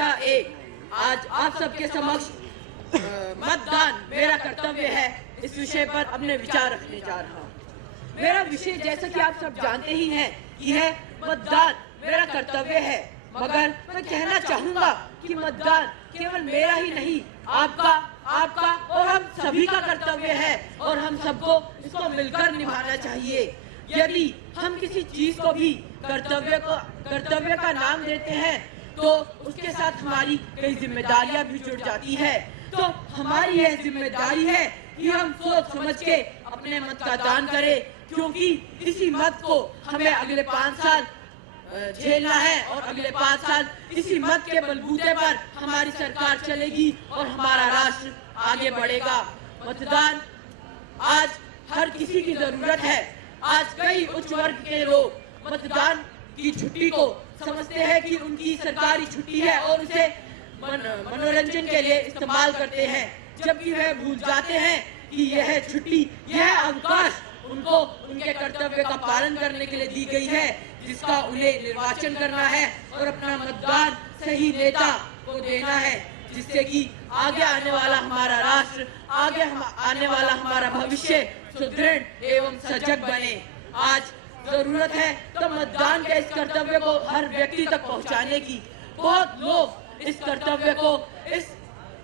संख्या 1 आज आप सबके समक्ष मतदान मेरा कर्तव्य है इस विषय पर अपने विचार रखने जा रहा हूँ। मेरा विषय जैसा कि आप सब जानते ही हैं कि है मतदान मेरा कर्तव्य है, मगर मैं कहना चाहूँगा कि मतदान केवल मेरा ही नहीं, आपका और हम सभी का कर्तव्य है और हम सबको इसको मिलकर निभाना चाहिए। यदि हम किसी चीज को भी कर्तव्य का नाम देते हैं तो उसके साथ हमारी कई जिम्मेदारियां भी जुड़ जाती है। तो हमारी यह जिम्मेदारी है कि हम सोच समझ के अपने मत का दान करें, क्योंकि इसी मत को हमें अगले 5 साल झेलना है और अगले 5 साल इसी मत के बलबूते पर हमारी सरकार चलेगी और हमारा राष्ट्र आगे बढ़ेगा। मतदान आज हर किसी की जरूरत है। आज कई उच्च वर्ग के लोग मतदान की छुट्टी को समझते हैं कि उनकी सरकारी छुट्टी है और उसे मनोरंजन के लिए इस्तेमाल करते हैं, जबकि वह भूल जाते हैं कि यह छुट्टी, यह अवकाश उनको उनके कर्तव्य का पालन करने के लिए दी गई है, जिसका उन्हें निर्वाचन करना है और अपना मतदान सही नेता को देना है, जिससे कि आगे आने वाला हमारा राष्ट्र, आगे आने वाला हमारा भविष्य सुदृढ़ एवं सजग बने। आज जरूरत है तो मतदान के इस कर्तव्य को हर व्यक्ति तक पहुंचाने की। बहुत लोग इस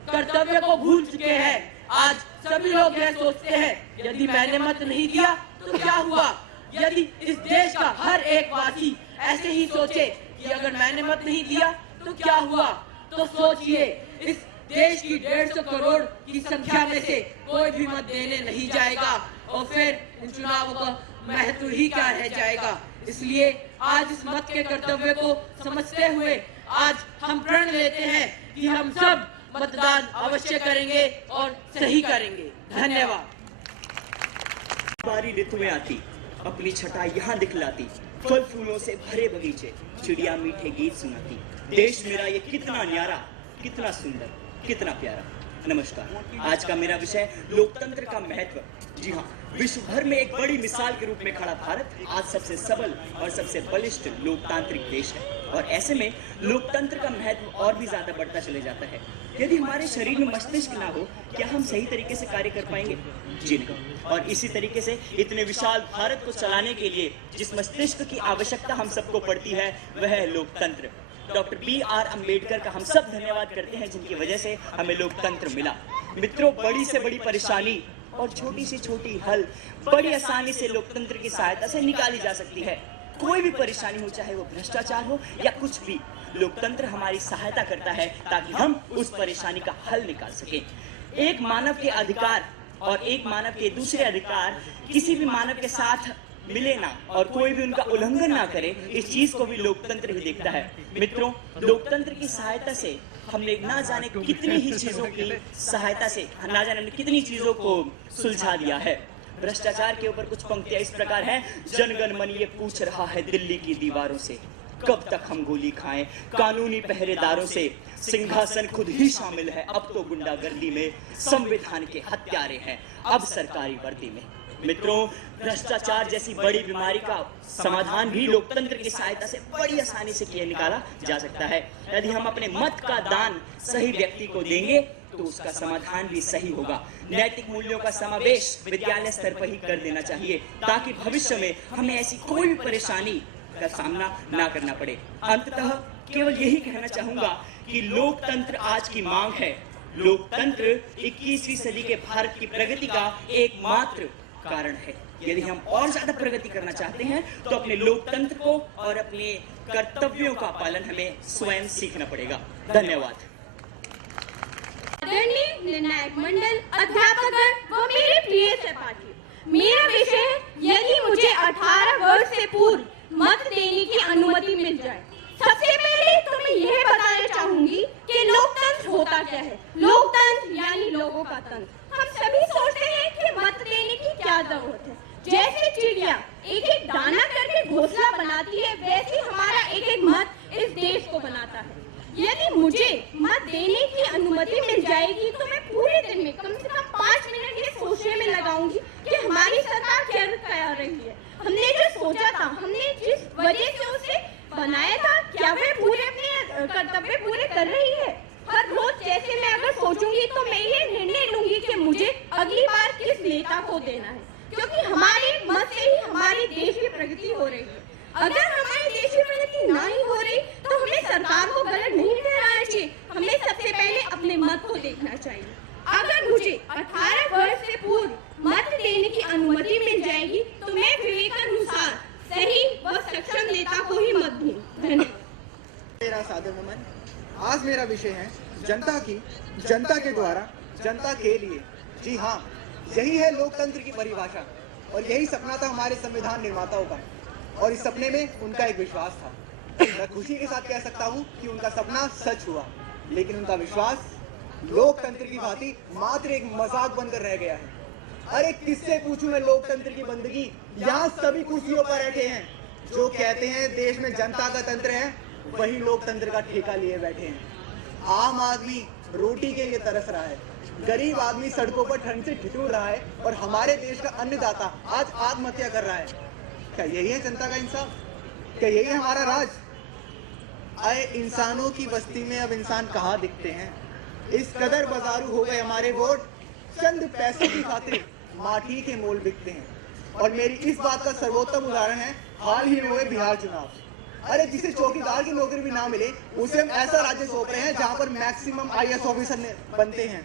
कर्तव्य को भूल चुके हैं। आज सभी लोग यह सोचते हैं यदि मैंने मत नहीं दिया तो क्या हुआ। यदि इस देश का हर एक वासी ऐसे ही सोचे कि अगर मैंने मत नहीं दिया तो क्या हुआ, तो सोचिए इस देश की 150 करोड़ की संख्या में से कोई भी मत देने नहीं जाएगा और फिर इन चुनावों का महत्व ही क्या रह जाएगा। इसलिए आज इस मत के कर्तव्य को समझते हुए आज हम प्रण लेते हैं कि हम सब मतदान अवश्य करेंगे और सही करेंगे। धन्यवाद। बारी ऋतु में आती, अपनी छटा यहाँ दिखलाती, फल फूलों से भरे बगीचे, चिड़िया मीठे गीत सुनाती। देश मेरा ये कितना न्यारा, कितना सुंदर, कितना प्यारा। नमस्कार। आज का मेरा विषय लोकतंत्र का महत्व। जी हाँ, विश्व भर में एक बड़ी मिसाल के रूप में खड़ा भारत आज सबसे सबल और सबसे बलिष्ठ लोकतांत्रिक देश है, और ऐसे में लोकतंत्र का महत्व और भी ज्यादा बढ़ता चले जाता है। यदि हमारे शरीर में मस्तिष्क ना हो, क्या हम सही तरीके से कार्य कर पाएंगे? जी नहीं। और इसी तरीके से इतने विशाल भारत को चलाने के लिए जिस मस्तिष्क की आवश्यकता हम सबको पड़ती है वह है लोकतंत्र। Doctor B.R. अम्बेडकर का हम सब धन्यवाद करते हैं, जिनकी वजह से हमें लोकतंत्र मिला। मित्रों, बड़ी से बड़ी परेशानी और छोटी से छोटी हल बड़ी आसानी से लोकतंत्र की सहायता से निकाली जा सकती है। कोई भी परेशानी हो, चाहे वो भ्रष्टाचार हो या कुछ भी, लोकतंत्र हमारी सहायता करता है ताकि हम उस परेशानी का हल निकाल सकें। एक मानव के अधिकार और एक मानव के दूसरे अधिकार किसी भी मानव के साथ मिले ना और कोई भी उनका उल्लंघन ना करे, इस चीज को भी लोकतंत्र ही देखता है। मित्रों, लोकतंत्र की सहायता से हमने ना जाने कितनी ही चीजों की सहायता से ना जाने कितनी चीजों को सुलझा दिया है। भ्रष्टाचार के ऊपर कुछ पंक्तियां इस प्रकार हैं। जनगण मन ये पूछ रहा है दिल्ली की दीवारों से, कब तक हम गोली खाएं कानूनी पहरेदारों से। सिंहासन खुद ही शामिल है अब तो गुंडागर्दी में, संविधान के हत्यारे हैं अब सरकारी वर्दी में। मित्रों, भ्रष्टाचार जैसी बड़ी बीमारी का समाधान भी लोकतंत्र की सहायता से बड़ी आसानी से किया निकाला जा सकता है। यदि हम अपने मत का दान सही व्यक्ति को देंगे तो उसका समाधान भी सही होगा। नैतिक मूल्यों का समावेश विद्यालय स्तर पर ही कर देना चाहिए ताकि भविष्य में हमें ऐसी कोई भी परेशानी का सामना ना करना पड़े। अंततः केवल यही कहना चाहूंगा कि लोकतंत्र आज की मांग है। लोकतंत्र 21वीं सदी के भारत की प्रगति का एकमात्र कारण है। यदि हम और ज्यादा प्रगति करना चाहते हैं तो अपने लोकतंत्र को और अपने कर्तव्यों का पालन हमें स्वयं सीखना पड़ेगा। धन्यवाद। निर्णायक मंडल, अध्यापकगण व मेरे प्रिय सहपाठी, मेरा विषय है यदि मुझे 18 वर्ष से पूर्व मत देने की अनुमति मिल जाए। सबसे पहले तो मैं यह बताना चाहूंगी कि लोकतंत्र होता क्या है। लोकतंत्र यानी लोगों का तंत्र। हम सभी सोचते हैं कि मत देने की क्या जरूरत है। जैसे चिड़िया एक एक दाना करके घोंसला बनाती है, वैसे हमारा एक एक मत इस देश को बनाता है। यदि मुझे मत देने की अनुमति मिल जाएगी तो मैं पूरे दिन में कम से कम 5 मिनट ये सोचने में लगाऊंगी कि हमारी सरकार क्या कर रही है। हमने जो सोचा था, हमने जिस वजह से उसे बनाया था, क्या वे पूरे अपने कर्तव्य पूरे कर रही है? हर रोज जैसे मैं अगर सोचूंगी तो मैं ये निर्णय लूंगी कि मुझे अगली बार किस नेता को देना है, क्योंकि हमारे मत से ही हमारे देश की प्रगति हो रही है। अगर हमारे देश की प्रगति नहीं हो रही तो हमें सरकार को गलत नहीं ठहराना चाहिए, हमें सबसे पहले अपने मत को देखना चाहिए। अगर मुझे 18 वर्ष से पूर्व मत देने की अनुमति मिल जाएगी तो मैं विवेकानुसार सही व सक्षम नेता को ही मत दूं। धन्यवाद। मेरा सादर नमन। आज मेरा विषय है जनता की, जनता के द्वारा, जनता के लिए। जी हाँ, यही है लोकतंत्र की परिभाषा और यही सपना था हमारे संविधान निर्माताओं का, और इस सपने में उनका एक विश्वास था। मैं खुशी के साथ कह सकता हूँ कि उनका सपना सच हुआ, लेकिन उनका विश्वास लोकतंत्र की भांति मात्र एक मजाक बनकर रह गया है। अरे किससे पूछूं मैं लोकतंत्र की बंदगी? यहाँ सभी कुर्सियों पर बैठे हैं जो कहते हैं देश में जनता का तंत्र है, वही लोकतंत्र का ठेका लिए बैठे हैं। आम आदमी रोटी के लिए तरस रहा है, गरीब आदमी सड़कों पर ठंड से ठिठुर रहा है, और हमारे देश का अन्नदाता आज आत्महत्या कर रहा है। क्या यही है जनता का इंसाफ? क्या यही है हमारा राज? आए इंसानों की बस्ती में अब इंसान कहाँ दिखते हैं? इस कदर बाजारू हो गए हमारे वोट, चंद पैसों की खातिर माटी के मोल बिकते हैं। और मेरी इस बात का सर्वोत्तम उदाहरण है हाल ही में हुए बिहार चुनाव। अरे जिसे चौकीदार की नौकरी भी ना मिले उसे हम ऐसा राज्य सौंप रहे हैं जहां पर मैक्सिमम IAS ऑफिसर बनते हैं।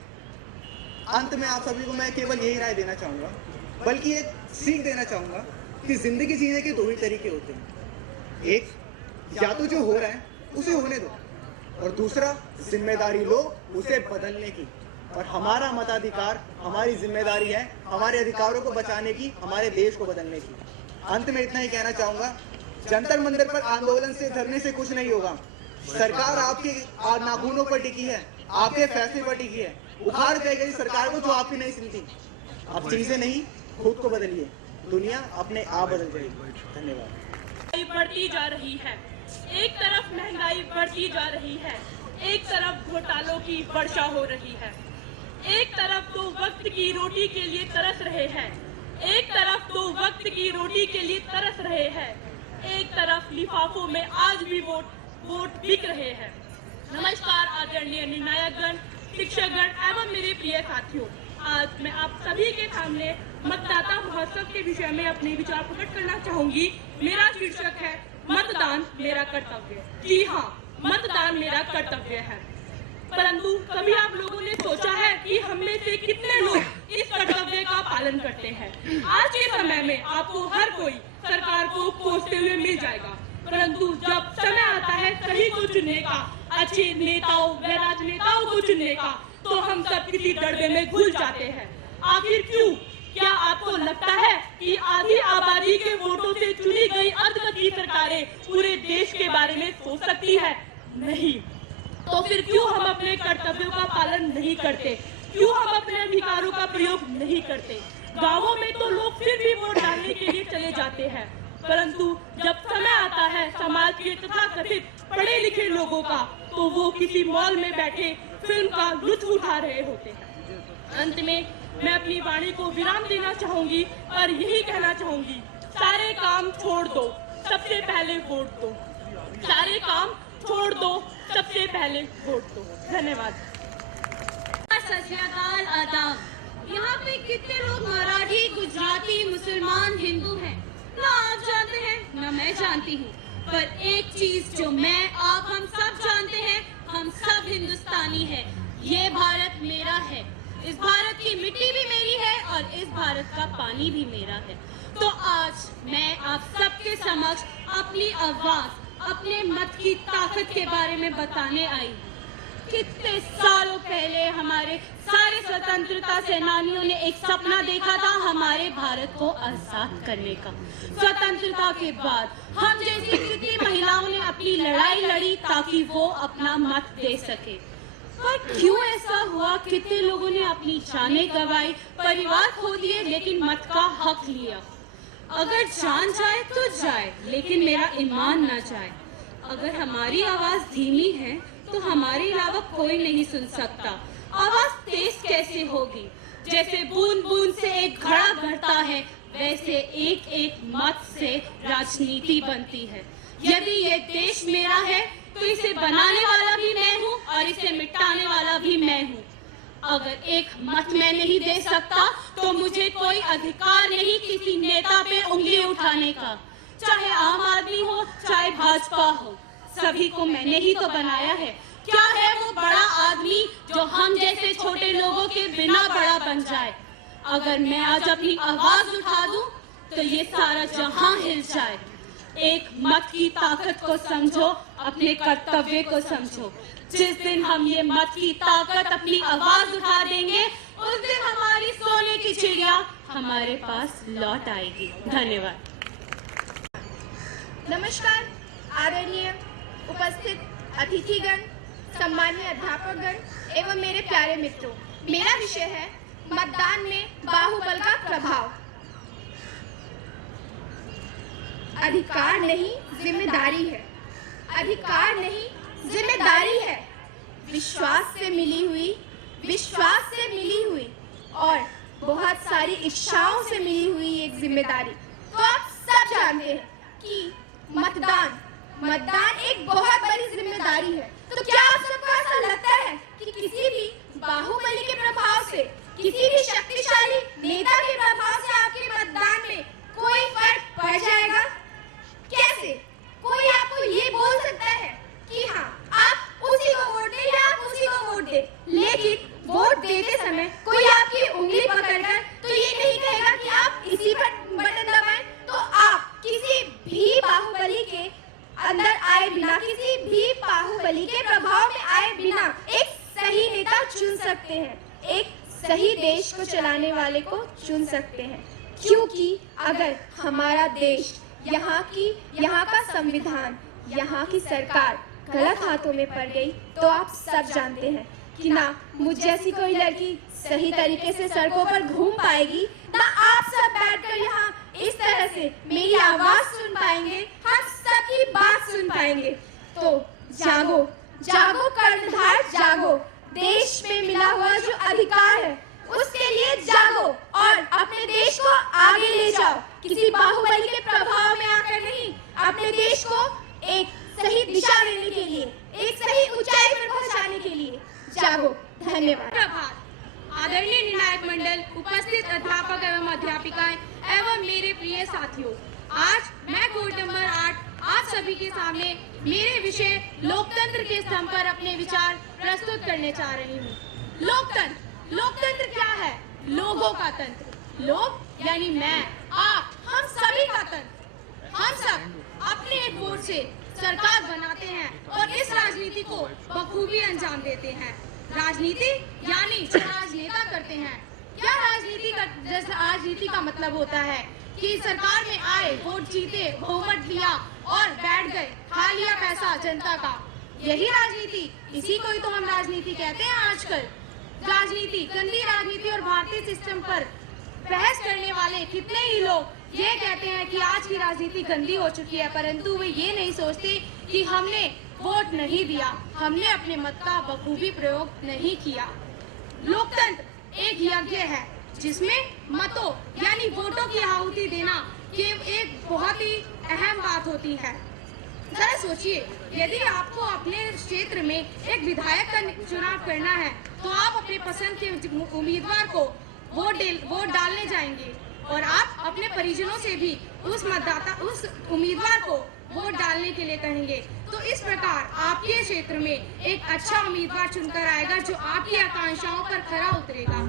अंत में आप सभी को मैं केवल यही राय देना चाहूंगा, बल्कि एक सीख देना चाहूंगा कि जिंदगी जीने के दो ही तरीके होते हैं। एक, या तो जो हो रहा है उसे होने दो, और दूसरा, जिम्मेदारी लो उसे बदलने की। और हमारा मताधिकार, हमारी जिम्मेदारी है हमारे अधिकारों को बचाने की, हमारे देश को बदलने की। अंत में इतना ही कहना चाहूंगा, जंतर मंदिर पर आंदोलन से, धरने से कुछ नहीं होगा। सरकार आपके नाखूनों पर टिकी है, आपके फैसले पर टिकी है। उखाड़ दे गई सरकार को जो आपकी नहीं सुनती। अब चीजें नहीं, खुद को बदलिए, दुनिया अपने आप बदल जाएगी। धन्यवाद। बढ़ती जा रही है, एक तरफ महंगाई बढ़ती जा रही है, एक तरफ घोटालों की वर्षा हो रही है, एक तरफ तो वक्त की रोटी के लिए तरस रहे हैं, एक तरफ तो वक्त की रोटी के लिए तरस रहे हैं, एक तरफ लिफाफों में आज भी वोट बिक रहे हैं। नमस्कार आदरणीय निर्णायकगण, शिक्षकगण एवं मेरे प्रिय साथियों, आज मैं आप सभी के सामने मतदाता महोत्सव के विषय में अपने विचार प्रकट करना चाहूंगी। मेरा शीर्षक है मतदान मेरा कर्तव्य। जी हाँ, मतदान मेरा कर्तव्य है। परंतु कभी आप लोगों ने सोचा है कि हम में से कितने लोग इस कर्तव्य का पालन करते हैं? आज के समय में आपको हर कोई सरकार को कोसते हुए मिल जाएगा, परंतु जब समय आता है सही को चुनने का, अच्छे नेताओं व राजनेताओं को चुनने का, तो हम सब किसी डरबे में घुल जाते हैं। आखिर क्यों? क्या आपको लगता है कि आधी आबादी के वोटों से चुनी गई अधपति सरकारें पूरे देश के बारे में सोच सकती है? नहीं। तो फिर क्यों हम अपने कर्तव्यों का पालन नहीं करते? क्यों हम अपने अधिकारों का प्रयोग नहीं करते? गांवों में तो लोग फिर भी वोट डालने के लिए चले जाते हैं, परंतु जब समय आता है समाज के तथाकथित पढ़े लिखे लोगों का, तो वो किसी मॉल में बैठे फिल्म का लुत्फ उठा रहे होते हैं। अंत में मैं अपनी वाणी को विराम देना चाहूंगी और यही कहना चाहूंगी, सारे काम छोड़ दो, सबसे पहले वोट दो। सारे काम छोड़ दो, सबसे पहले वोट दो। धन्यवाद। सत श्री अकाल, आदाब। यहाँ पे कितने लोग मराठी, गुजराती, मुसलमान, हिंदू हैं? ना आप जानते हैं ना मैं जानती हूँ, पर एक चीज जो मैं, आप, हम सब जानते हैं, हम सब हिंदुस्तानी हैं। ये भारत मेरा है, इस भारत की मिट्टी भी मेरी है और इस भारत का पानी भी मेरा है। तो आज मैं आप सबके समक्ष अपनी आवाज, अपने मत की ताकत के बारे में बताने आई। कितने सालों पहले हमारे सारे स्वतंत्रता सेनानियों ने एक सपना देखा था हमारे भारत को आजाद करने का। स्वतंत्रता के बाद हम जैसी कितनी महिलाओं ने अपनी लड़ाई लड़ी ताकि वो अपना मत दे सके। पर क्यों ऐसा हुआ? कितने लोगों ने अपनी जानें गंवाई, परिवार खो दिए, लेकिन मत का हक लिया। अगर जान जाए तो जाए, लेकिन मेरा ईमान ना जाए। अगर हमारी आवाज धीमी है तो हमारे अलावा कोई नहीं सुन सकता। आवाज तेज कैसे होगी? जैसे बूंद बूंद से एक घड़ा भरता है, वैसे एक एक मत से राजनीति बनती है। यदि ये देश मेरा है तो इसे बनाने वाला भी मैं हूँ और इसे मिटाने वाला भी मैं हूँ। अगर एक मत मैं नहीं दे सकता तो मुझे कोई अधिकार नहीं किसी नेता पे उंगली उठाने का, चाहे आम आदमी हो चाहे भाजपा हो, सभी को मैंने ही तो बनाया है। क्या है वो बड़ा आदमी जो हम जैसे छोटे लोगों के बिना बड़ा बन जाए? अगर मैं आज अपनी आवाज उठा दूं तो ये सारा जहां हिल जाए। एक मत की ताकत को समझो, अपने कर्तव्य को समझो। जिस दिन हम ये मत की ताकत अपनी आवाज उठा देंगे, उस दिन हमारी सोने की चिड़िया हमारे पास लौट आएगी। धन्यवाद। नमस्कार आदरणीय उपस्थित अतिथिगण, सम्मानीय अध्यापकगण एवं मेरे प्यारे मित्रों, मेरा विषय है मतदान में बाहुबल का प्रभाव। अधिकार नहीं जिम्मेदारी है, अधिकार नहीं जिम्मेदारी है। विश्वास से मिली हुई और बहुत सारी इच्छाओं से मिली हुई एक जिम्मेदारी। तो आप सब जानते हैं कि मतदान एक बहुत बड़ी जिम्मेदारी है। तो क्या आप सबको ऐसा लगता है कि किसी भी बाहुबली के प्रभाव से, किसी भी शक्तिशाली नेता के प्रभाव से आपके मतदान में कोई फर्क पड़ जाएगा? कैसे? कोई आपको ये बोल सकता है कि हाँ, आप उसी को वोट दें या आप उसी को वोट दें, लेकिन वोट देते समय कोई आपकी उंगली पकड़कर तो ये नहीं कहेगा कि आप इसी पर बटन दबाएं। तो आप किसी भी बाहुबली के अंदर आए बिना, किसी भी बाहुबली के प्रभाव में आए बिना एक सही नेता चुन सकते हैं, एक सही देश को चलाने वाले को चुन सकते हैं। क्योंकि अगर हमारा देश, यहाँ का संविधान, यहाँ की सरकार गलत हाथों में पड़ गई तो आप सब जानते हैं कि ना मुझ जैसी कोई लड़की सही तरीके से सड़कों पर घूम पाएगी, ना आप सब बैठकर यहाँ इस तरह से मेरी आवाज सुन पाएंगे, हम सबकी बात सुन पाएंगे। तो जागो, जागो कर्णधार जागो, देश में मिला हुआ जो अधिकार है उसके लिए जागो और अपने देश को आगे ले जाओ। किसी बाहुबली के प्रभाव में आकर नहीं, अपने देश को एक सही दिशा देने के लिए, एक सही ऊंचाई पर पहुंचाने के लिए जागो। धन्यवाद। आदरणीय निर्णायक मंडल, उपस्थित अध्यापक एवं अध्यापिकाएं एवं मेरे प्रिय साथियों, आज मैं कोड नंबर 8 आप सभी के सामने मेरे विषय लोकतंत्र के स्तंभ पर अपने विचार प्रस्तुत करने जा रही हूँ। लोकतंत्र क्या है? लोगों का तंत्र। लोग यानी मैं, आप, हम सभी का तंत्र। हम सब अपने एक वोट से सरकार बनाते हैं और इस राजनीति को बखूबी अंजाम देते हैं। राजनीति यानी राजनेता करते हैं। क्या राजनीति का मतलब होता है कि सरकार में आए, वोट जीते, बहुमत लिया और बैठ गए, खा लिया पैसा जनता का। यही राजनीति, इसी को ही तो हम राजनीति कहते हैं। आजकल राजनीति, गंदी राजनीति और भारतीय सिस्टम पर बहस करने वाले कितने ही लोग ये कहते हैं कि आज की राजनीति गंदी हो चुकी है, परंतु वे ये नहीं सोचते कि हमने वोट नहीं दिया, हमने अपने मत का बखूबी प्रयोग नहीं किया। लोकतंत्र एक यज्ञ है जिसमें मतों यानी वोटों की आहुति देना ये एक बहुत ही अहम बात होती है। जरा सोचिए, यदि आपको अपने क्षेत्र में एक विधायक का चुनाव करना है तो आप अपने पसंद के उम्मीदवार को वोट डालने जाएंगे और आप अपने परिजनों से भी उस उम्मीदवार को वोट डालने के लिए कहेंगे। तो इस प्रकार आपके क्षेत्र में एक अच्छा उम्मीदवार चुनकर आएगा जो आपकी आकांक्षाओं पर खरा उतरेगा।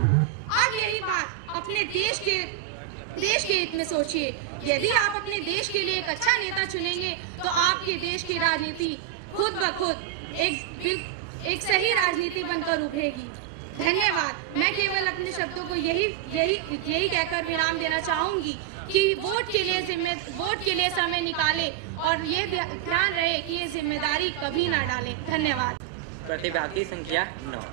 अब यही बात अपने देश के हित में सोचिए। यदि आप अपने देश के लिए एक अच्छा नेता चुनेंगे तो आपके देश की राजनीति खुद ब खुद एक सही राजनीति बनकर उभरेगी। धन्यवाद। मैं केवल अपने शब्दों को यही कहकर विराम देना चाहूंगी कि वोट के लिए समय निकालें और ये ध्यान रहे कि ये जिम्मेदारी कभी ना डालें। धन्यवाद। प्रतिभागी संख्या 9।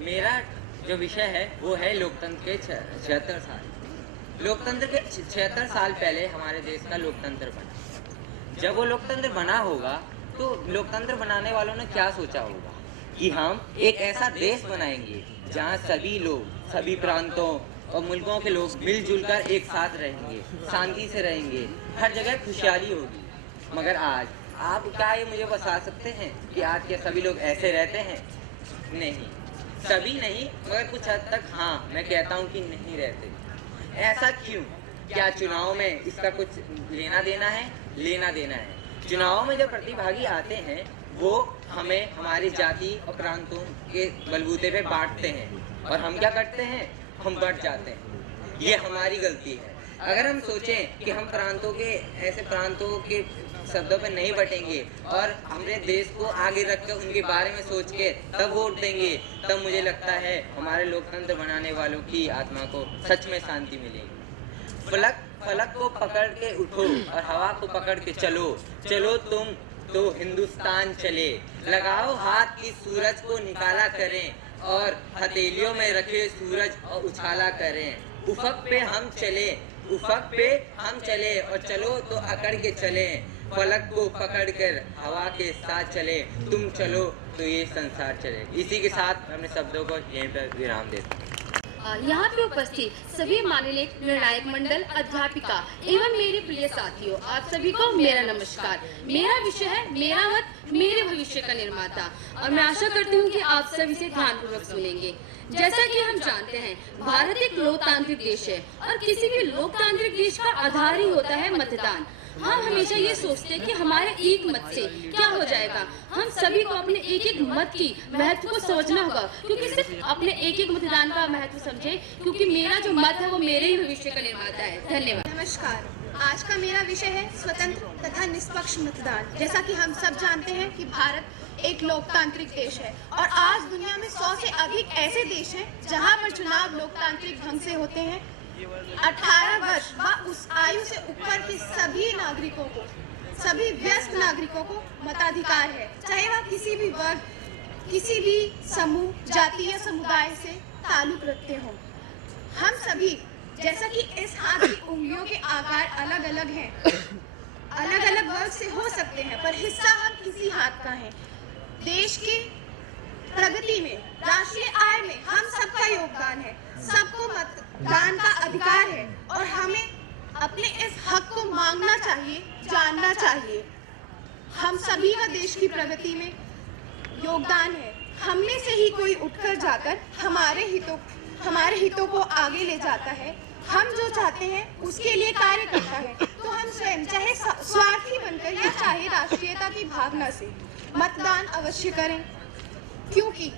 मेरा जो विषय है वो है लोकतंत्र के 76 साल। लोकतंत्र के 76 साल पहले हमारे देश का लोकतंत्र बना। जब वो लोकतंत्र बना होगा तो लोकतंत्र बनाने वालों ने क्या सोचा होगा कि हम एक ऐसा देश बनाएंगे जहाँ सभी लोग, सभी प्रांतों और मुल्कों के लोग मिलजुल कर एक साथ रहेंगे, शांति से रहेंगे, हर जगह खुशहाली होगी। मगर आज आप क्या ये मुझे बता सकते हैं कि आज के सभी लोग ऐसे रहते हैं? नहीं, सभी नहीं, मगर कुछ हद तक हाँ, मैं कहता हूँ कि नहीं रहते। ऐसा क्यों? क्या चुनाव में इसका कुछ लेना देना है? लेना देना है। चुनाव में जब प्रतिभागी आते हैं वो हमें हमारी जाति और प्रांतों के बलबूते पे बांटते हैं और हम क्या करते हैं? हम बढ़ जाते हैं। ये हमारी गलती है। अगर हम सोचें कि हम ऐसे प्रांतों के शब्दों पे नहीं बटेंगे और हमने देश को आगे रखकर उनके बारे में सोच के तब वोट देंगे, तब मुझे लगता है हमारे लोकतंत्र बनाने वालों की आत्मा को सच में शांति मिलेगी। फलक को पकड़ के उठो और हवा को पकड़ के चलो, चलो तुम तो हिंदुस्तान चले। लगाओ हाथ की सूरज को निकाला करें और हथेलियों में रखे सूरज और उछाला करें। उफक पे हम चले, उफक पे हम चले और चलो तो अकड़ के चले। फलक को पकड़कर हवा के साथ चले, तुम चलो तो ये संसार चले। इसी के साथ मैं अपने शब्दों को यहीं पर विराम देता हूँ। यहाँ पे उपस्थित सभी माननीय निर्णायक मंडल, अध्यापिका एवं मेरे प्रिय साथियों, आप सभी को मेरा नमस्कार। मेरा विषय है मेरा मत मेरे भविष्य का निर्माता और मैं आशा करती हूँ कि आप सभी से ध्यानपूर्वक सुनेंगे। जैसा कि हम जानते हैं, भारत एक लोकतांत्रिक देश है और किसी भी लोकतांत्रिक देश का आधार ही होता है मतदान। हम हमेशा ये सोचते हैं कि हमारे एक मत से क्या हो जाएगा। हम सभी को अपने एक एक मत की महत्व को समझना होगा, क्योंकि सिर्फ अपने एक एक मतदान का महत्व समझे, क्योंकि मेरा जो मत है वो मेरे ही भविष्य का निर्माता है। धन्यवाद। नमस्कार, आज का मेरा विषय है स्वतंत्र तथा निष्पक्ष मतदान। जैसा कि हम सब जानते हैं कि भारत एक लोकतांत्रिक देश है और आज दुनिया में 100 से अधिक ऐसे देश हैं जहां पर चुनाव लोकतांत्रिक ढंग से होते हैं। 18 वर्ष व उस आयु से ऊपर के सभी नागरिकों को, सभी वयस्क नागरिकों को मताधिकार है, चाहे वह किसी भी वर्ग, किसी भी समूह, जाति या समुदाय से ताल्लुक रखते हों। हम सभी, जैसा कि इस हाथ की उंगलियों के आकार अलग अलग हैं, अलग अलग वर्ग से हो सकते हैं, पर हिस्सा हम इसी हाथ का है। देश की प्रगति में, राष्ट्रीय आय में हम सबका योगदान है। सबको मतदान का अधिकार है और हमें अपने इस हक को मांगना चाहिए, जानना चाहिए। हम सभी का देश की प्रगति में योगदान है। हम में से ही कोई उठकर जाकर हमारे हितों को आगे ले जाता है। हम जो चाहते हैं उसके लिए कार्य करता है। तो हम स्वयं, चाहे स्वार्थी बनकर या चाहे राष्ट्रीयता की भावना से, मतदान अवश्य करें। क्योंकि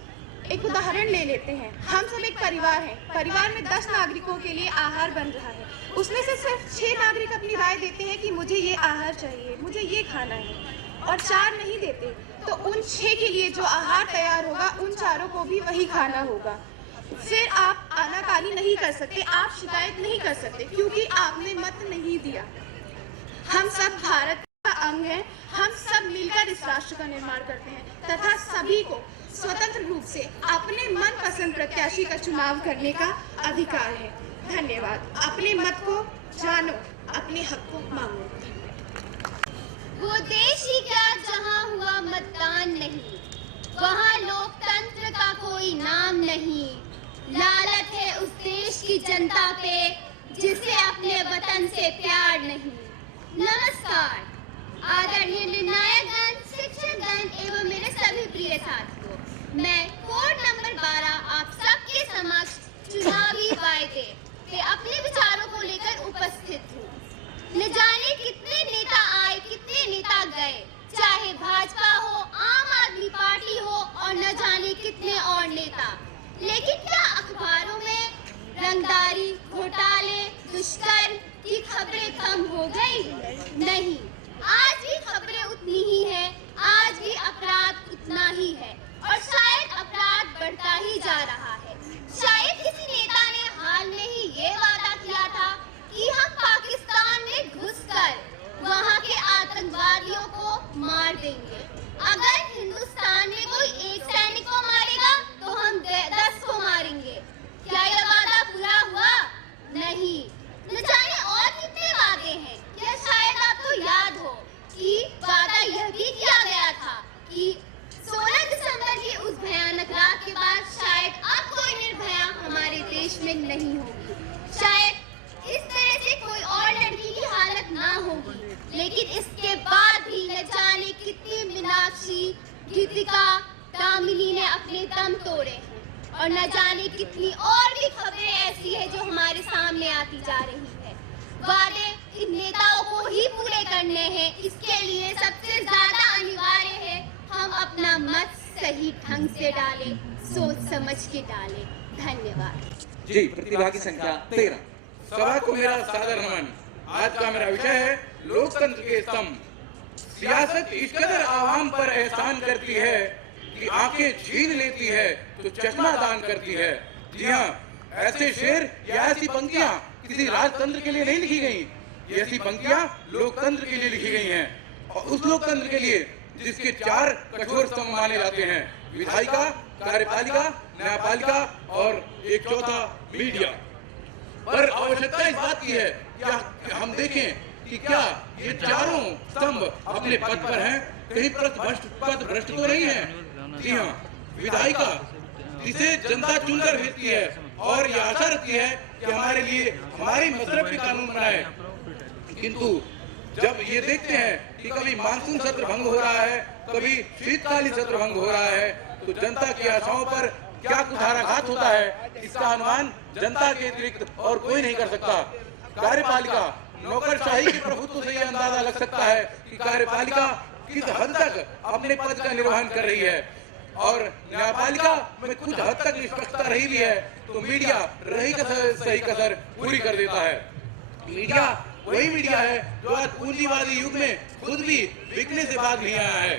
एक उदाहरण ले लेते हैं, हम सब एक परिवार हैं। परिवार में 10 नागरिकों के लिए आहार बन रहा है। उसमें से सिर्फ 6 नागरिक अपनी राय देते हैं कि मुझे ये आहार चाहिए, मुझे ये खाना है, और 4 नहीं देते। तो उन 6 के लिए जो आहार तैयार होगा, उन 4 को भी वही खाना होगा। फिर आप आनाकानी नहीं कर सकते, आप शिकायत नहीं कर सकते, क्योंकि आपने मत नहीं दिया। हम सब भारत का अंग हैं। हम सब मिलकर इस राष्ट्र का निर्माण करते हैं तथा सभी को स्वतंत्र रूप से अपने मनपसंद प्रत्याशी का चुनाव करने का अधिकार है। धन्यवाद। अपने मत को जानो, अपने हक को मांगो। वो देश ही क्या जहाँ हुआ मतदान नहीं, वहाँ लोकतंत्र का कोई नाम नहीं। लालच है उस देश की जनता पे जिसे अपने वतन से प्यार नहीं। नमस्कार आदरणीय निर्णायकगण, शिक्षकगण एवं मेरे सभी प्रिय साथियों, मैं कोड नंबर 12 आप सबके समक्ष चुनावी वायदे के अपने विचारों को लेकर उपस्थित हूँ। न जाने कितने नेता आए, कितने नेता गए, चाहे भाजपा हो, आम आदमी पार्टी हो और न जाने कितने और नेता, लेकिन क्या अखबारों में रंगदारी, घोटाले, दुष्कर्म की खबरें कम हो गई? नहीं, आज भी खबरें उतनी ही है, आज भी अपराध उतना ही है और शायद अपराध बढ़ता ही जा रहा है। शायद किसी नेता ने हाल में ही ये वादा किया था कि हम पाकिस्तान में घुसकर वहाँ के आतंकवादियों को मार देंगे। अगर हिंदुस्तान में कोई एक सैनिक को मारेगा तो हम 10 को मारेंगे। क्या यह वादा पूरा हुआ? नहीं। न जाने और कितने वादे हैं। क्या शायद आपको याद हो कि वादा यह भी किया गया था कि 16 दिसंबर की उस भयानक रात के बाद शायद अब कोई निर्भया हमारे देश में नहीं होगी। शायद इस तरह से कोई और लड़की की हालत ना होगी, लेकिन इसके बाद अपने दम तोड़े हैं और न जाने कितनी और भी खबरें ऐसी है जो हमारे सामने आती जा रही है। वादे इन नेताओं को ही पूरे करने हैं, इसके लिए सबसे ज्यादा अनिवार्य है हम अपना मत सही ढंग से डालें, सोच समझ के डालें। धन्यवाद। जी, प्रतिभागी संख्या 13। सभा को मेरा सादर नमन। आज का मेरा विषय है लोकतंत्र के स्तंभ। सियासत इस कदर आवाम पर एहसान करती है कि आंखें छीन लेती है तो चश्मा दान करती है। जी हाँ, ऐसे शेर या ऐसी पंक्तियां किसी राजतंत्र के लिए नहीं लिखी गई, ये ऐसी पंक्तियां लोकतंत्र के लिए लिखी गई हैं, और उस लोकतंत्र के लिए जिसके 4 कठोर स्तंभ माने जाते हैं: विधायिका, कार्यपालिका, न्यायपालिका और एक चौथा मीडिया। पर आवश्यकता इस बात की है कि हम देखें कि क्या ये चारों स्तंभ अपने पद पर हैं, कहीं पद भ्रष्ट तो नहीं है। जी हाँ, विधायिका जिसे जनता चुनकर भेजती है और ये आशा रखती है कि हमारे लिए हमारे मसरफ के कानून बनाए, किंतु जब ये देखते हैं कि कभी मानसून सत्र भंग हो रहा है, कभी शीतकालीन सत्र भंग हो रहा है, तो जनता की आशाओं पर क्या कुठाराघात होता है, इसका अनुमान जनता के अतिरिक्त और कोई नहीं कर सकता। कार्यपालिका नौकरशाही के प्रभुत्व से यह अंदाजा लग सकता है कि कार्यपालिका किस हद तक अपने पद का निर्वहन कर रही है, और न्यायपालिका में कुछ हद तक निष्पक्षता रही भी है तो मीडिया रही सही कसर पूरी कर देता है। मीडिया वही मीडिया है जो आज पूंजीवादी युग में खुद भी बिकने से बाज नहीं आया है।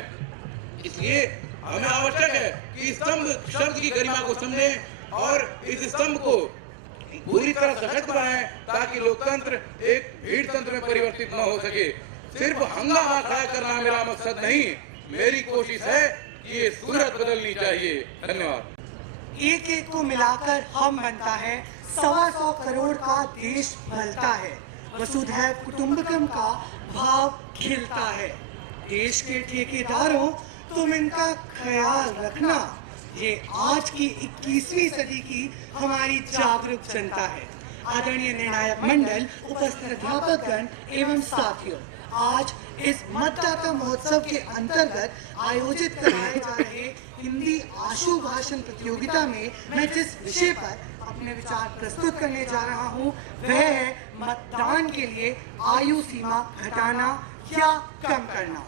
इसलिए हमें आवश्यक है कि स्तंभ शब्द की गरिमा को समझें और इस स्तंभ को पूरी तरह सशक्त बनाएं ताकि लोकतंत्र एक भीड़ तंत्र में परिवर्तित न हो सके। सिर्फ हंगामा खड़ा करना मेरा मकसद नहीं, मेरी कोशिश है कि ये सूरत बदलनी चाहिए। धन्यवाद। एक एक को मिलाकर हम बनता है, 125 करोड़ का देश फैलता है, वसुधैव कुटुंबकम का भाव खिलता है। देश के ठेकेदारों, तुम इनका ख्याल रखना, ये आज की 21वीं सदी की हमारी जागरूक जनता है। आदरणीय निर्णायक मंडल, उपस्थित अध्यापकगण एवं साथियों, आज इस मतदाता महोत्सव के अंतर्गत आयोजित कराए जा रहे हिंदी आशु भाषण प्रतियोगिता में मैं जिस विषय पर अपने विचार प्रस्तुत करने जा रहा हूँ वह है मतदान के लिए आयु सीमा घटाना या कम करना।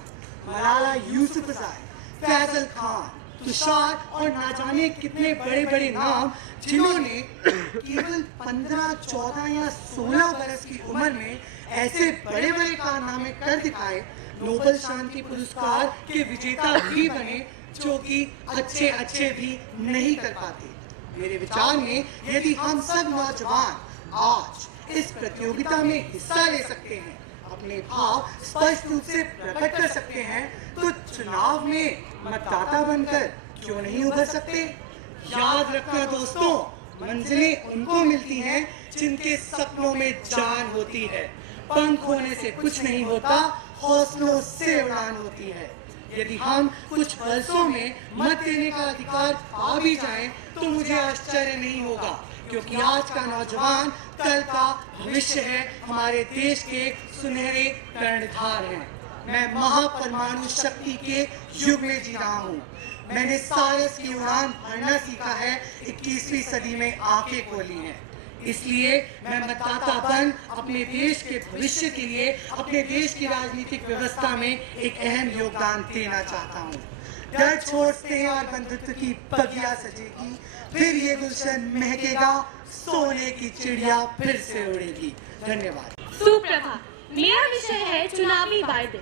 मलाला यूसुफजई, फैजल खान, तुषार और ना जाने कितने बड़े बड़े नाम जिन्होंने केवल 15, 14 या 16 बरस की उम्र में ऐसे बड़े बड़े कारनामे कर दिखाए, नोबेल शांति पुरस्कार के विजेता भी बने जो कि अच्छे भी नहीं कर पाते। मेरे विचार में यदि हम सब नौजवान आज इस प्रतियोगिता में हिस्सा ले सकते हैं, अपने भाव स्पष्ट रूप से प्रकट कर सकते हैं, तो चुनाव में मतदाता बनकर क्यों नहीं उभर सकते। याद रखना दोस्तों, मंजिलें उनको मिलती हैं जिनके सपनों में जान होती है। पंख होने से कुछ नहीं होता, हौसलों से उड़ान होती है। यदि हम कुछ वर्षों में मत देने का अधिकार पा भी जाएं, तो मुझे आश्चर्य नहीं होगा, क्योंकि आज का नौजवान कल का भविष्य है, हमारे देश के सुनहरे कर्णधार हैं। मैं महापरमाणु शक्ति के युग में जी रहा हूँ। मैंने सारस की उड़ान भरना सीखा है, 21वीं सदी में आंखें खोली हैं। इसलिए मैं मतदाता बन अपने देश के भविष्य के लिए अपने देश की राजनीतिक व्यवस्था में एक अहम योगदान देना चाहता हूँ। डर छोड़ते हैं और बंधुत्व की बगिया सजेगी, फिर ये गुलशन महकेगा, सोने की चिड़िया फिर से उड़ेगी। धन्यवाद। सुप्रभात। मेरा विषय है चुनावी वायदे।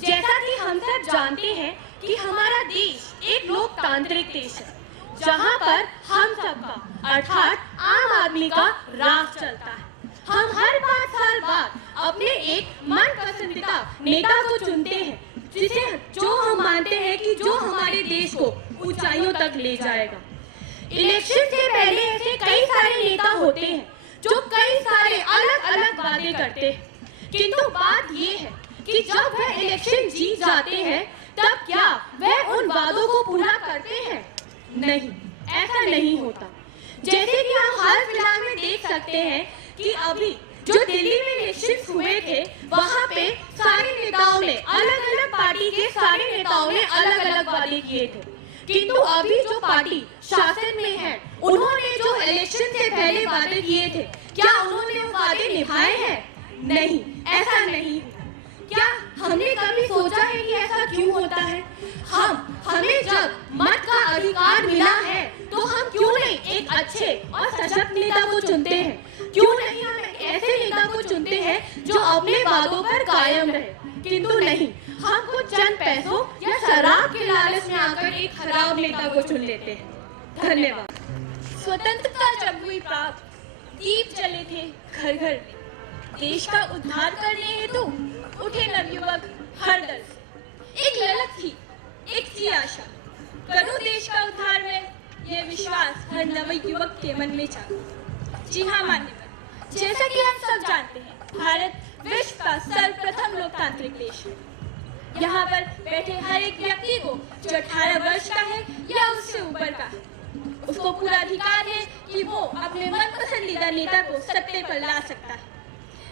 जैसा कि हम सब जानते हैं कि हमारा देश एक लोकतांत्रिक देश है, जहां पर हम सबका अर्थात आम आदमी का राज चलता है। हम हर 5 साल बाद अपने एक मन पसंदीदा नेता को चुनते हैं, जो हम मानते हैं कि जो हमारे देश को ऊंचाइयों तक ले जाएगा। इलेक्शन से पहले ऐसे कई सारे नेता होते हैं जो कई सारे अलग अलग वादे करते हैं, किंतु बात ये है कि जब वह इलेक्शन जीत जाते हैं तब क्या वह उन वादों को पूरा करते हैं? नहीं, ऐसा नहीं होता। जैसे कि हम हाल फिलहाल में देख सकते हैं कि अभी जो दिल्ली में इलेक्शन हुए थे, वहाँ पे सारे नेताओं ने, अलग अलग पार्टी के सारे नेताओं ने अलग अलग वादे किए थे, किंतु अभी जो पार्टी शासन में है, उन्होंने जो इलेक्शन से पहले वादे किए थे, क्या उन्होंने वो वादे निभाए हैं? नहीं, ऐसा नहीं। क्या हमने कभी सोचा है कि ऐसा क्यों होता है? हमें जब मत का अधिकार मिला है, तो हम क्यों नहीं एक अच्छे और सशक्त नेता को चुनते हैं? क्यों नहीं हम एक ऐसे नेता को चुनते हैं जो अपने वादों पर कायम रहे? किंतु नहीं, हम कुछ चंद पैसों या शराब के लालच में आकर एक खराब नेता को चुन लेते हैं। धन्यवाद। स्वतंत्रता जब हुई प्राप्त, दीप जले थे घर घर में। देश का उद्धार करने हेतु उठे नवयुवक हर दर से। एक ललक थी, एक थी आशा, करूं देश का उद्धार में, यह विश्वास हर नवयुवक के मन में जागा। जी हाँ मान्यवर, जैसा कि हम सब जानते हैं, भारत विश्व का सर्वप्रथम लोकतांत्रिक देश है। यहाँ पर बैठे हर एक व्यक्ति को जो 18 वर्ष का है या उससे ऊपर का है, उसको पूरा अधिकार है कि वो अपने मन पसंदीदा नेता को सत्ते पर ला सकता है।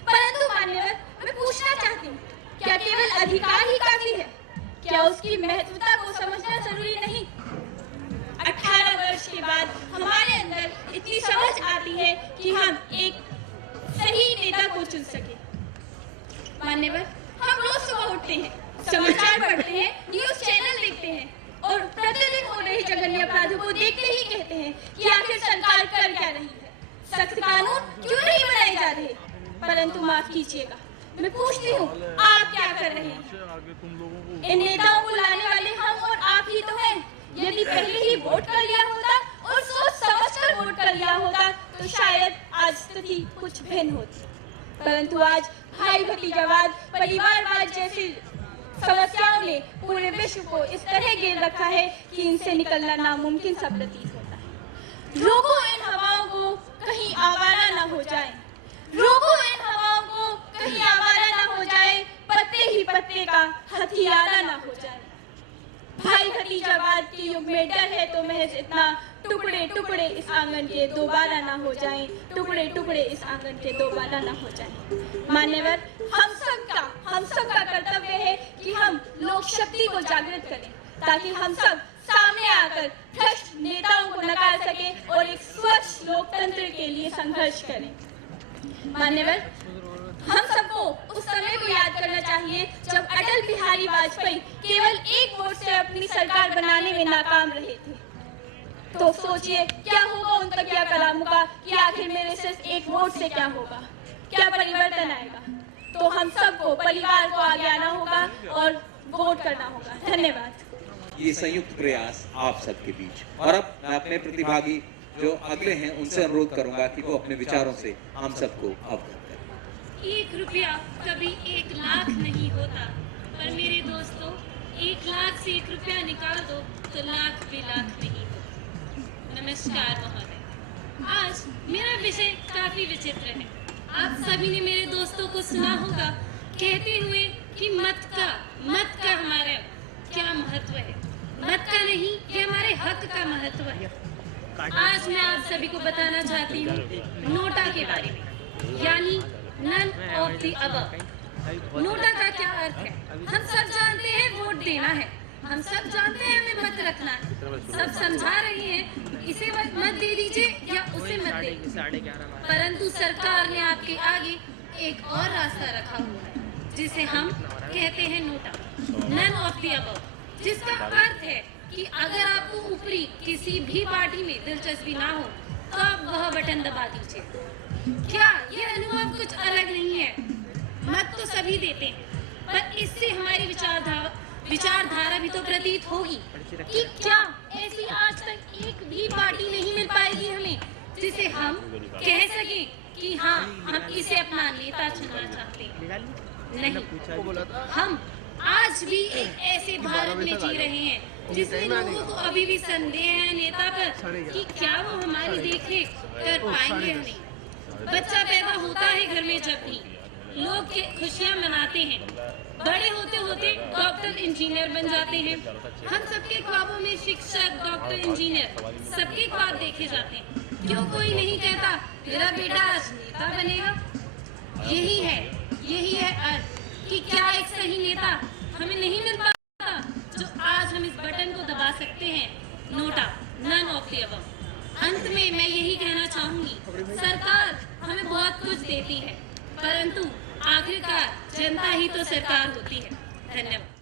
परंतु मान्यवर, मैं पूछना चाहती हूँ, क्या केवल अधिकार ही काफी है? क्या उसकी महत्वता को समझना जरूरी नहीं? 18 वर्ष के बाद हमारे अंदर इतनी समझ आती है कि हम एक सही नेता को चुन सके। मान्यवर, हम रोज सुबह उठते हैं, समाचार पढ़ते हैं, न्यूज चैनल देखते हैं और प्रतिदिन हो रहे जघन्य अपराधों को देखते ही कहते हैं कि आखिर सरकार कर क्या रही है, सख्त कानून क्यों नहीं बनाए जा रहे? परंतु माफ कीजिएगा, मैं पूछती हूँ, आप क्या कर रहे हैं? इन नेताओं को लाने वाले हम और आप ही तो हैं। यदि पहले ही वोट कर लिया होता और सोच समझकर वोट कर लिया होता, तो शायद आज स्थिति कुछ भिन्न होती। परंतु आज भाई भतीजावाद, परिवारवाद जैसी समस्याओं ने पूरे विश्व को इस तरह घेर रखा है कि इनसे निकलना नामुमकिन सा प्रतीत होता है। रोको इन हवाओं को, कहीं आवारा न हो जाए। रोको इन हवाओं को, कहीं आवारा न हो जाए। पत्ते ही पत्ते का हथियारा न हो जाए। भाई भतीजावाद के युग में डर है तो महज इतना, टुकड़े टुकड़े इस आंगन के दोबारा ना हो जाएं, टुकड़े टुकड़े इस आंगन के दोबारा ना हो जाएं। मान्यवर, हम सबका कर्तव्य है कि हम लोक शक्ति को जागृत करें, ताकि हम सब सामने आकर भ्रष्ट नेताओं को नकार सके और एक स्वच्छ लोकतंत्र के लिए संघर्ष करें। मान्यवर, हम सबको उस समय को याद करना चाहिए जब अटल बिहारी वाजपेयी केवल एक वोट से अपनी सरकार बनाने में नाकाम रहे थे। तो सोचिए क्या होगा उन तकिया कलामों का कि आखिर मेरे सिर्फ एक वोट से क्या होगा, क्या परिवर्तन आएगा। तो हम सबको परिवार को आगे आना होगा और वोट करना होगा। धन्यवाद। ये संयुक्त प्रयास आप सबके बीच, और अब मैं अपने प्रतिभागी जो अगले हैं उनसे अनुरोध करूंगा कि वो अपने विचारों से हम सबको अवगत करें। 1 रुपया कभी 1 लाख नहीं होता, पर मेरे दोस्तों 1 लाख से 1 रुपया निकाल दो तो लाख भी लाख नहीं होता। नमस्कार महोदय, आज मेरा विषय काफी विचित्र है। आप सभी ने मेरे दोस्तों को सुना होगा कहते हुए कि मत का हमारा क्या महत्व है। मत का नहीं, ये हमारे हक का महत्व है। आज मैं आप सभी को बताना चाहती हूँ नोटा के बारे में, यानी none of the above. NOTA का क्या अर्थ है? हम सब जानते हैं वोट देना है, हम सब जानते हैं हमें मत रखना है, सब समझा रही हैं इसे मत दे दीजिए या उसे मत दे दीजिए। परंतु सरकार ने आपके आगे एक और रास्ता रखा हुआ है जिसे हम कहते हैं NOTA, none of the above, जिसका अर्थ है कि अगर आपको ऊपरी किसी भी पार्टी में दिलचस्पी ना हो तो आप वह बटन दबा दीजिए। क्या ये अनुभव कुछ अलग नहीं है? मत तो सभी देते हैं, पर इससे हमारी विचारधारा भी तो प्रतीत होगी कि क्या ऐसी आज तक एक भी पार्टी नहीं मिल पाएगी हमें जिसे हम कह सकें कि हाँ, हम इसे अपना नेता चुनना चाहते हैं। नहीं, हम आज भी एक ऐसे भारत में जी रहे हैं जिसमें लोगों को अभी भी संदेह है नेता पर कि क्या वो हमारी देखरेख कर पाएंगे हमें। बच्चा पैदा होता है घर में, जब भी लोग खुशियां मनाते हैं, बड़े होते होते डॉक्टर इंजीनियर बन जाते हैं। हम सबके ख्वाबों में शिक्षक, डॉक्टर, इंजीनियर सबके ख्वाब देखे जाते हैं। क्यों कोई नहीं कहता मेरा बेटा आज नेता बनेगा? यही है अर्थ कि क्या एक सही नेता हमें नहीं मिल पाता जो आज हम इस बटन को दबा सकते हैं no doubt, none of the above. अंत में मैं यही कहना चाहूंगी, सरकार हमें बहुत कुछ देती है, परंतु आखिरकार जनता ही तो सरकार होती है। धन्यवाद।